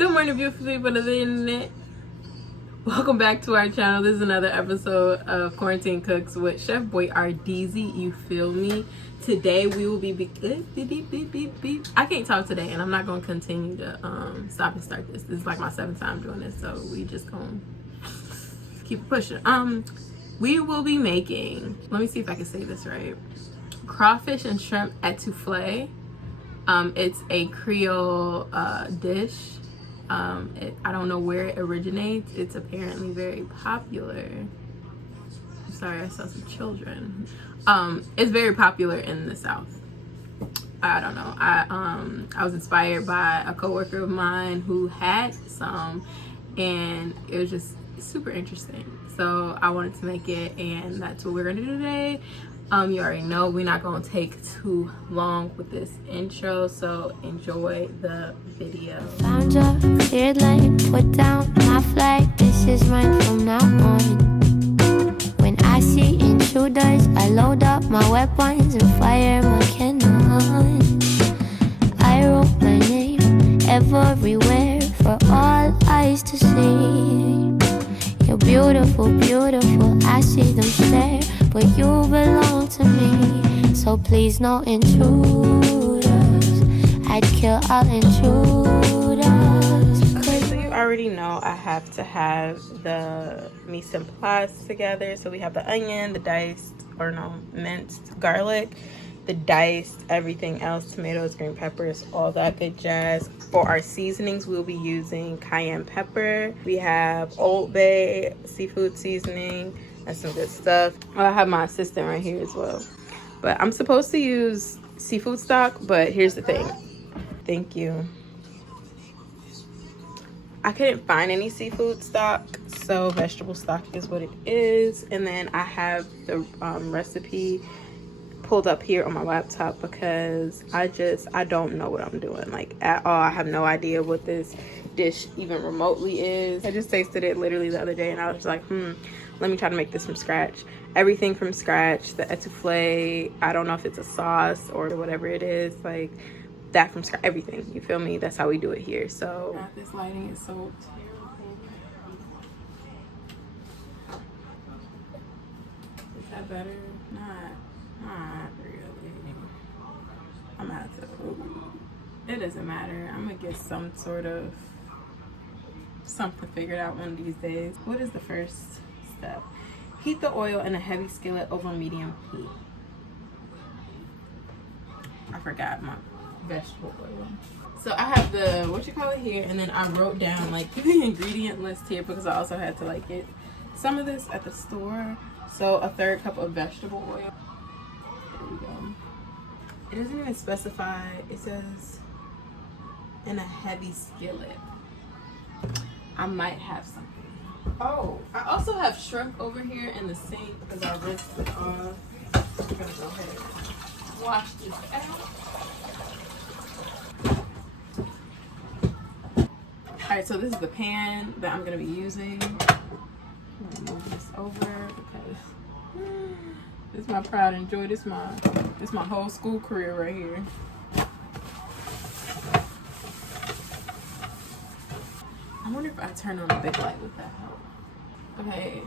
Good morning, beautiful people of the internet. Welcome back to our channel. This is another episode of Quarantine Cooks with Chef Boy Ardeezy. You feel me? Today we will be I can't talk today, and I'm not going to continue to stop and start this. This is like my 7th time doing this, so we just going to keep pushing. We will be making, let me see if I can say this right, crawfish and shrimp étouffèe. It's a Creole dish. I don't know where it originates. It's apparently very popular. I'm sorry, I saw some children. It's very popular in the South. I don't know. I was inspired by a coworker of mine who had some, and it was just super interesting. So I wanted to make it, and that's what we're gonna do today. You already know we're not gonna take too long with this intro, so enjoy the video. Found your cleared lane, put down my flag. This is mine from now on. When I see intruders, I load up my weapons and fire my cannon. I wrote my name everywhere for all eyes to see. You're beautiful, beautiful, I see them stare, but you belong to me. So please no intruders, I'd kill all intruders. Okay, so you already know I have to have the mise en place together. So we have the onion, the diced, or no, minced garlic, the diced everything else, tomatoes, green peppers, all that good jazz. For our seasonings, we'll be using cayenne pepper. We have Old Bay seafood seasoning. That's some good stuff. I have my assistant right here as well. But I'm supposed to use seafood stock, but here's the thing. Thank you. I couldn't find any seafood stock, so vegetable stock is what it is. And then I have the recipe pulled up here on my laptop because I don't know what I'm doing, like, at all. I have no idea what this dish even remotely is. I just tasted it literally the other day, and I was like, let me try to make this from scratch. Everything from scratch. The étouffèe, I don't know if it's a sauce or whatever it is, like that from scratch. Everything, you feel me? That's how we do it here. So God, this lighting is so terrible. Is that better? Not really. I'm gonna have to, it doesn't matter. I'm gonna get some sort of something figured out one of these days. What is the first step? Heat the oil in a heavy skillet over medium heat. I forgot my vegetable oil. So I have the, what you call it here, and then I wrote down like the ingredient list here because I also had to like get some of this at the store. So a 1/3 cup of vegetable oil. There we go. It doesn't even specify, it says in a heavy skillet. I might have something. Oh, I also have shrimp over here in the sink because I rinsed it off. I'm gonna go ahead and wash this out. Alright, so this is the pan that I'm gonna be using. I'm gonna move this over because this is my pride and joy. This is my whole school career right here. I wonder if I turn on a big light, would that help? Okay,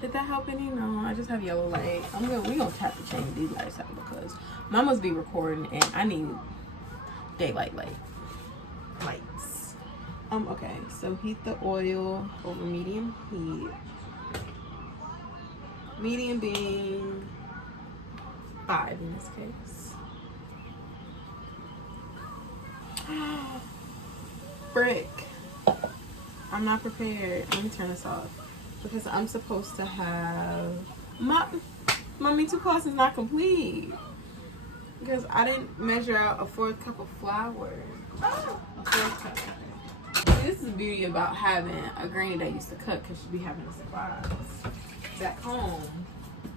did that help any? No, I just have yellow light. We gonna have to change these lights out because mama's be recording and I need daylight lights. Okay, so heat the oil over medium heat. Medium being 5 in this case. Frick. I'm not prepared. Let me turn this off because I'm supposed to have my mise en place is not complete because I didn't measure out a 4th cup of flour. A 4th cup. See, this is the beauty about having a granny that used to cook because she'd be having a surprise. Back home,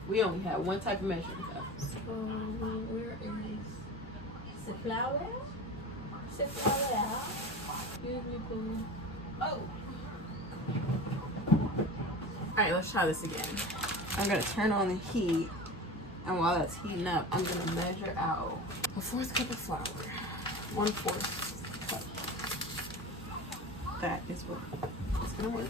we only had one type of measuring cup. So where is the flour? The flour. Excuse me, boo. Oh. Alright, let's try this again. I'm gonna turn on the heat, and while that's heating up, I'm gonna measure out a 4th cup of flour. 1/4 cup. that is what is gonna work.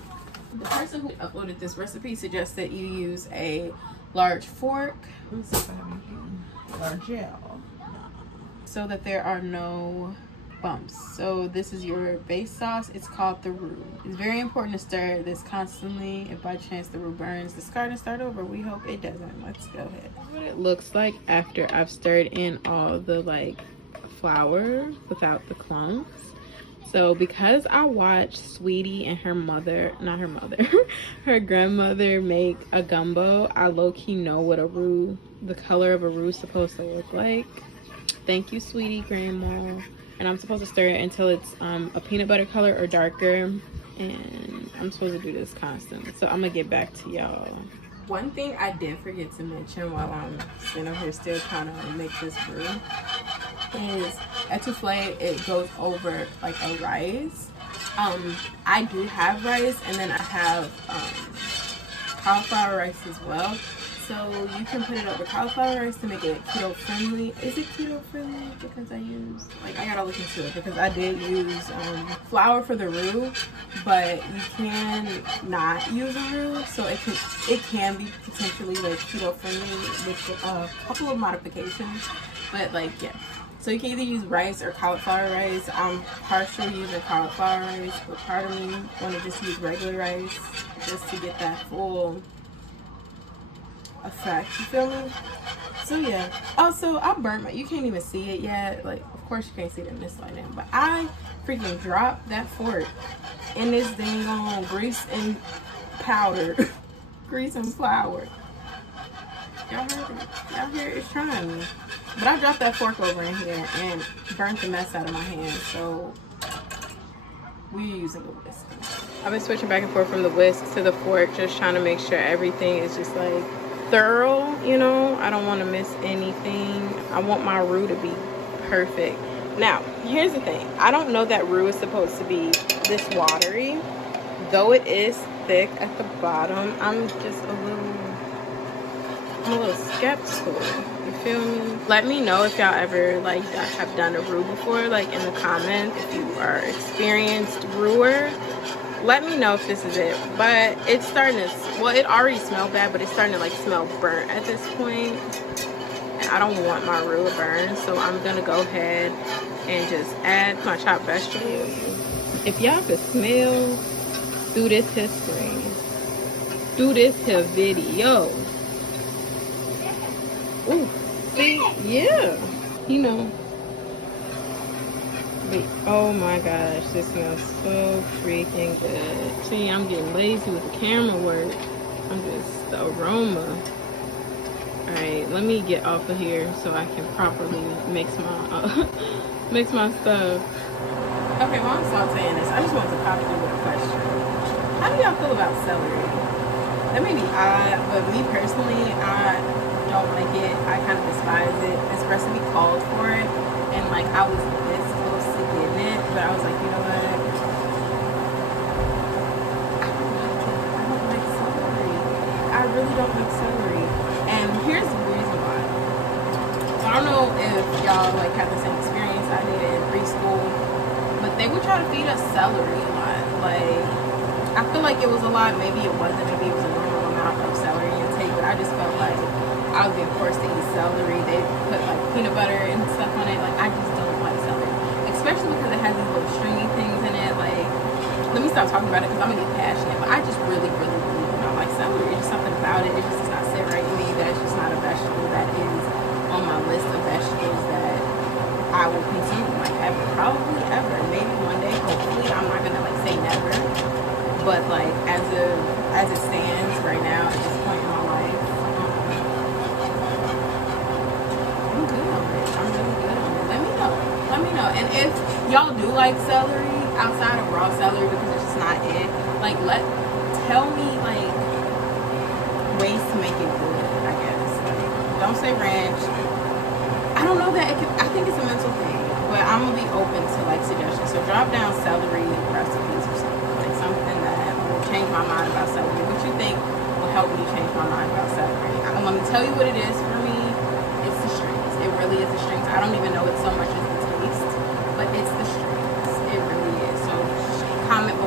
The person who uploaded this recipe suggests that you use a large fork. Let me see if I have anything large, so that there are no bumps. So this is your base sauce. It's called the roux. It's very important to stir this constantly. If by chance the roux burns, discard and start over. We hope it doesn't. Let's go ahead. What it looks like after I've stirred in all the like flour without the clumps. So because I watched Sweetie and her mother, not her mother, her grandmother make a gumbo, I low-key know what a roux, the color of a roux is supposed to look like. Thank you, Sweetie, Grandma. And I'm supposed to stir it until it's a peanut butter color or darker. And I'm supposed to do this constantly. So I'm gonna get back to y'all. One thing I did forget to mention while I'm sitting over here still trying to make this roux is Ètouffèe. It goes over like a rice. I do have rice, and then I have cauliflower rice as well. So you can put it over cauliflower rice to make it keto friendly. Is it keto friendly? Because I use, like, I gotta look into it because I did use flour for the roux, but you can not use a roux, so it can be potentially like keto friendly with a couple of modifications. But like, yeah. So you can either use rice or cauliflower rice. I'm partial using cauliflower rice, but part of me want to just use regular rice just to get that full effect, you feel me? So yeah. Also, I burnt my, you can't even see it yet, like of course you can't see it in this light now, but I freaking dropped that fork in this dang on grease and powder grease and flour. Y'all heard it? Y'all hear it? It's trying me. But I dropped that fork over in here and burnt the mess out of my hand, so we're using a whisk. I've been switching back and forth from the whisk to the fork, just trying to make sure everything is just like thorough, you know. I don't want to miss anything. I want my roux to be perfect. Now, here's the thing. I don't know that roux is supposed to be this watery. Though it is thick at the bottom, I'm just a little skeptical. You feel me? Let me know if y'all ever like have done a roux before, like in the comments. If you are experienced roux, let me know if this is it. But it's starting to, well, it already smelled bad, but it's starting to like smell burnt at this point. And I don't want my roux to burn, so I'm gonna go ahead and just add my chopped vegetables. If y'all could smell through this history, through this here video. Ooh, see, yeah, you know. But, oh my gosh, this smells so freaking good. See, I'm getting lazy with the camera work. I'm just, the aroma. Alright, let me get off of here so I can properly mix my mix my stuff. Okay, while I'm sauteing this, I just want to pop through with a question. How do y'all feel about celery? That may be odd, but me personally, I don't like it. I kind of despise it. This recipe called for it, and like I was this close to getting it, but I was like, you know what? I don't like celery. I really don't like celery. And here's the reason why. So I don't know if y'all like have the same experience I did in preschool, but they would try to feed us celery a lot. Like, I feel like it was a lot. Maybe it wasn't. Maybe it was a normal amount of celery intake, but I just felt like I would get forced to eat celery. They put like peanut butter and stuff on it. Like, I just don't like celery, especially because it has these little stringy things in it. Like, let me stop talking about it because I'm gonna get passionate, but I just really do not like celery. It's just something about it. It just does not sit right with me. That's just not a vegetable that is on my list of vegetables that I will consume, like ever, probably ever, maybe one day, hopefully. I'm not gonna like say never, but like as it stands right now at this point in my life, I'm good on it. I'm really good on it. Let me know. And if y'all do like celery outside of raw celery, because it's just not it, like tell me like ways to make it good, I guess. Like, don't say ranch. I don't know that I think it's a mental thing, but I'm gonna be open to like suggestions. So drop down celery recipes or something, like something that will change my mind about celery. What you think will help me change my mind about celery? Let me tell you what it is for me. It's the strings. It really is the strings. I don't even know it so much as the taste, but it's the strings. It really is. So comment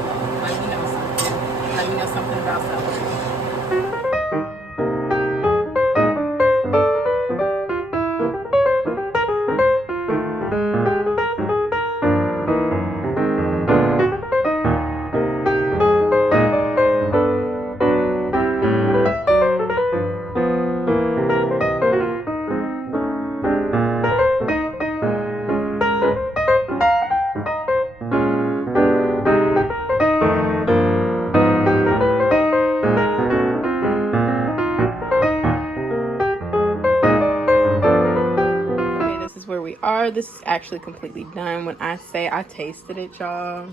before. This is actually completely done. When I say I tasted it, y'all,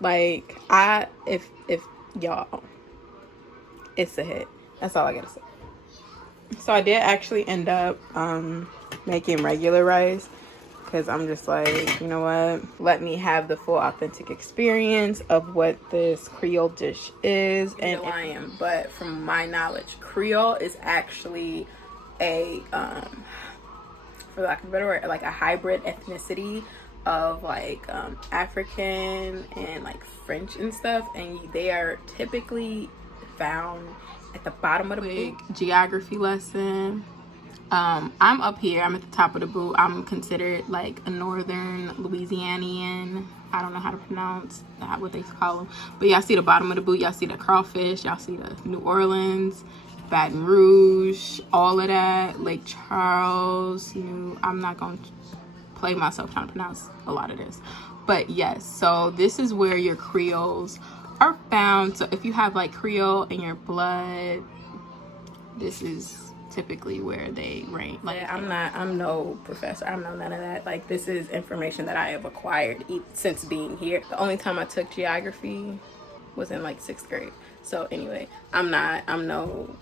like if y'all, it's a hit. That's all I gotta say. So I did actually end up making regular rice, because I'm just like, you know what, let me have the full authentic experience of what this Creole dish is. And I am, but from my knowledge, Creole is actually a for lack of a better word, like a hybrid ethnicity of like African and like French and stuff, and they are typically found at the bottom of the big geography lesson. I'm up here, I'm at the top of the boot. I'm considered like a northern Louisianian. I don't know how to pronounce that, what they call them, but y'all see the bottom of the boot, y'all see the crawfish, y'all see the New Orleans, Baton Rouge, all of that, Lake Charles, I'm not going to play myself trying to pronounce a lot of this, but yes, so this is where your Creoles are found. So if you have like Creole in your blood, this is typically where they rank. Like, I'm no professor, I'm no none of that. Like, this is information that I have acquired since being here. The only time I took geography was in like 6th grade. So anyway, I'm no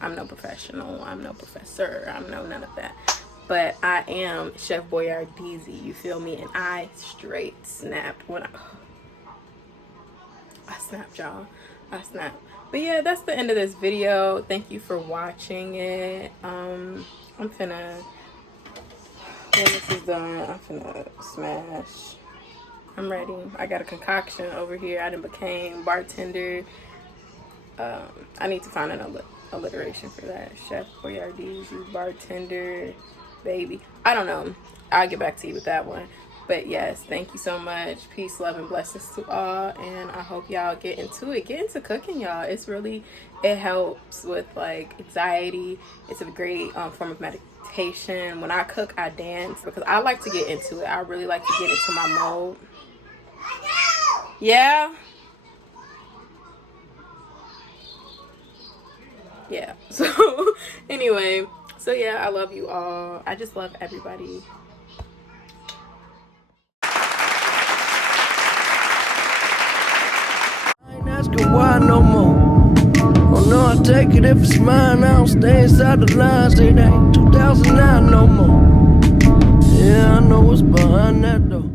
professional, I'm no professor, I'm no none of that. But I am Chef Boyardee, you feel me? And I straight snapped when I snapped, y'all. I snapped. But yeah, that's the end of this video. Thank you for watching it. I'm finna, when this is done, I'm finna smash. I'm ready. I got a concoction over here. I done became bartender. I need to find an alliteration for that. Chef Boyardee, you bartender, baby. I don't know. I'll get back to you with that one. But yes, thank you so much. Peace, love, and blessings to all. And I hope y'all get into it. Get into cooking, y'all. It's really, it helps with like anxiety. It's a great form of meditation. When I cook, I dance because I like to get into it. I really like to get into my mode. Yeah. Yeah. So anyway, so yeah, I love you all. I just love everybody. Why no more? Oh no, I take it if it's mine. I don't stay inside the lines. It ain't 2009 no more. Yeah, I know what's behind that door.